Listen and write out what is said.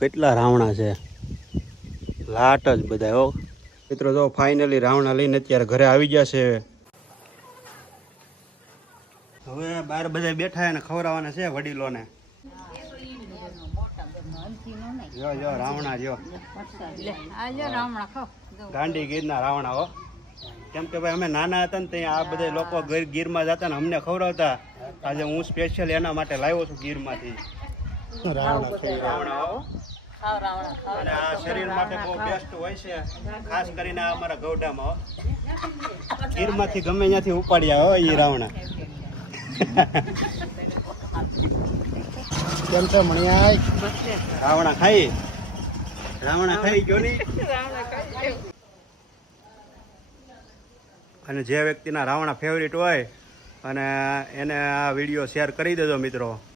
કેટલા રાવણા છે, લાટ જ બધા હો મિત્રો. જો ફાઇનલી રાવણા લઈને અત્યારે ઘરે આવી ગયા છે. હવે બહાર બધા બેઠા અને ખવડાવવાના છે વડીલોને. જો જો રાવણા જો ગાંડી ગીરના રાવણા હો. કેમ કે ભાઈ અમે નાના હતા ને ત્યાં આ બધા લોકો ગીરમાં જતા ને અમને ખવડાવતા. આજે હું સ્પેશિયલ એના માટે લાવ્યો છું ગીરમાંથી રાવણા હો. અને આ શરીર માટે બહુ બેસ્ટ હોય છે, ખાસ કરીને આ અમારા ગૌડામાં હો. ગીરમાંથી ગમે ત્યાંથી ઉપાડ્યા હો એ રાવણા. કેમ છે મણિયાઈ? રાવણા ખાઈ ગયો ની. અને જે વ્યક્તિના રાવણા ફેવરિટ હોય અને એને આ વિડીયો શેર કરી દેજો મિત્રો.